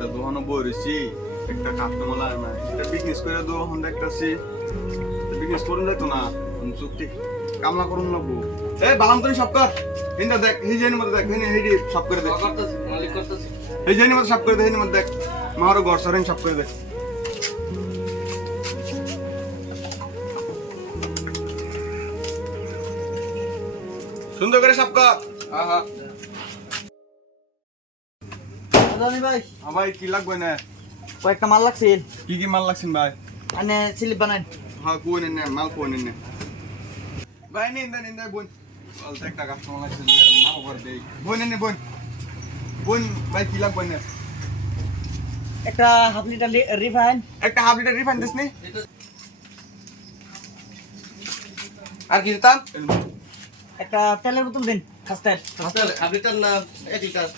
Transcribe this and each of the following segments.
একটা দোকানে বইছি একটা কাস্টমার লাগে না এটা বিজনেস করে দোকান দেখতাছি বিজনেস করুন যাইতো না চুক্তি কামলা করুন লাগবো এই বালাম তুমি সব কর হিন্দা দেখ এই জেনের মধ্যে দেখ হিন্দি সব করে দেখ মালিক করতেছি এই জেনের মধ্যে সব করে দেখ হিন্দির মধ্যে দেখ মারো ঘর সরেন সব করে দেখ সুন্দর করে সব কর হ্যাঁ হ্যাঁ ভাই ভাই কি লাগবে না কয়েকটা মাল লাগছে কি কি মাল লাগছেন ভাই মানে স্লিপ বানাই হ্যাঁ কোন এনে মাল কোন এনে ভাই নিন্দা বোন বলতে একটা কাস্টমার লাগছে নাম করে দেই বোন এনে বোন বোন ভাই কি লাগবে না একটা হাফ লিটার রিফাইন একটা হাফ লিটার রিফাইন দিস নি আর কি দিতাম একটা তেলের বোতল দিন খাস্তার হাফ লিটার না 1 লিটার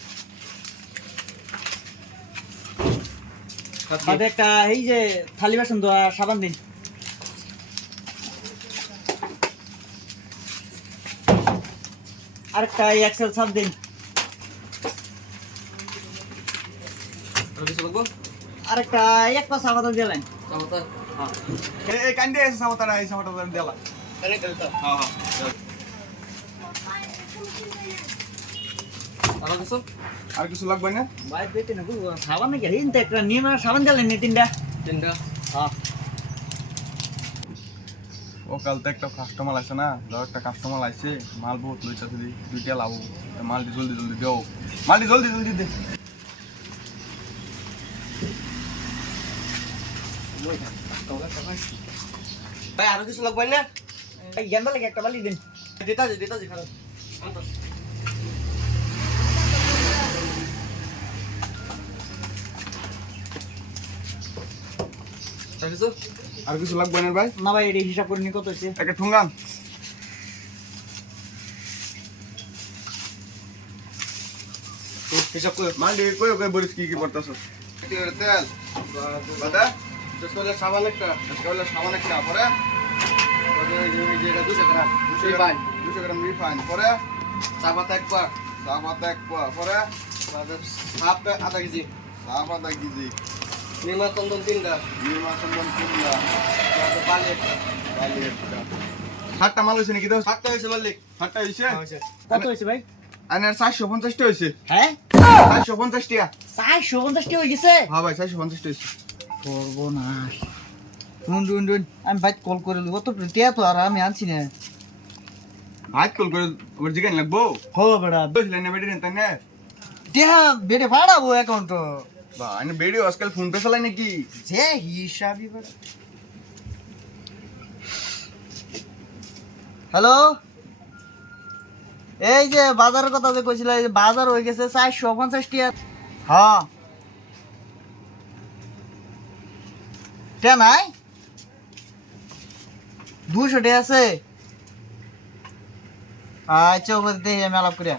সাথে একটা এই যে থালি বাসন ধোয়া সাবান দিন আরেকটা এক্সেল সাব দিন আর কিছু লাগবো আরেকটা এক পাশ সাবান দিলেন টমেটো এই কান্ডে এসে সামতারা এই সামতারা দেলা তাহলে দিতাম হ্যাঁ হ্যাঁ আর কিছু আর কিছু লাগবে না ভাই পেতে না সাবান নাকি হিন তো একটা নিয়ে সাবান দিলেন নি তিনটা তিনটা হ্যাঁ ও কাল তো একটা কাস্টমার আছে না ধর একটা কাস্টমার আইছে মাল বহুত লইছে তুই দুইটা লাভ মালটি জলদি জলদি দেও মালটি জলদি জলদি দে ভাই আর কিছু লাগবে না এই গেন্দা লাগে একটা বালি দিন দিতাছি খারাপ আর কিছু আর কিছু লাগবে না ভাই না ভাই এটা হিসাব করে নি কত হয়েছে একটা ঠুঙ্গান হিসাব করে মালটি কই কই বলিস কি কি করতেছ তেল বাদা দশটা সাবান একটা তাহলে সাবান একটা পরে যেটা 200 গ্রাম 200 গ্রাম 200 গ্রাম রিফাইন পরে চা পাতা এক পা চা পাতা এক পোয়া পরে সাপ আধা কেজি চা পাতা কেজি নির্মা চন্দন 3টা নির্মা চন্দন কিনলা বালি একটা বালি একটা সাতটা মাল হয়েছে নাকি তো 7টা হয়েছে মালিক সাতটা হয়েছে কত হয়েছে ভাই আনার 450টা হয়েছে হ্যাঁ 450 টাকা 450 টি হয়ে গেছে হ্যাঁ ভাই 450টা হয়েছে সর্বনাশ শুন আমি ভাই কল করে দেবো তো টিয়া তো আর আমি আনছি না ভাই কল করে ওর জিগান লাগবো হো বেড়া বুঝলেন না বেটি নেন না টিয়া বেটে ভাড়াবো অ্যাকাউন্ট বা আনে বেটি আজকাল ফোন পে চালাই নাকি যে হিসাবই বেড়া হ্যালো এই যে বাজারের কথা যে কইছিল এই যে বাজার হয়ে গেছে 450 টিয়া হ্যাঁ টিয়া নাই 200 টিয়া আছে আচ্ছা ওপর দিয়ে আমি আলাপ করিয়া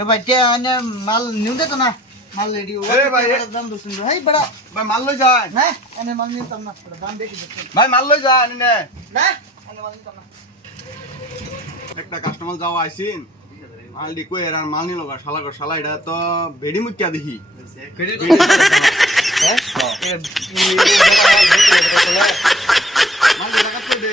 এ ভাই টিয়া আনে মাল নিউ দে তো না মাল রেডি এ ভাই, দাম দোসুন ভাই বড়া ভাই মাল লই যান না এনে মাল নিতাম না দাম বেশি দিচ্ছে ভাই মাল লই যান নে না এনে মাল নিতাম না একটা কাস্টমার যাওয়া আইছিন মাল দি কই আর মাল নিল শালা এটা তো বেডি মুখ্যা দেখি ক্রেডিট হ্যাঁ মাল টাকা তো দে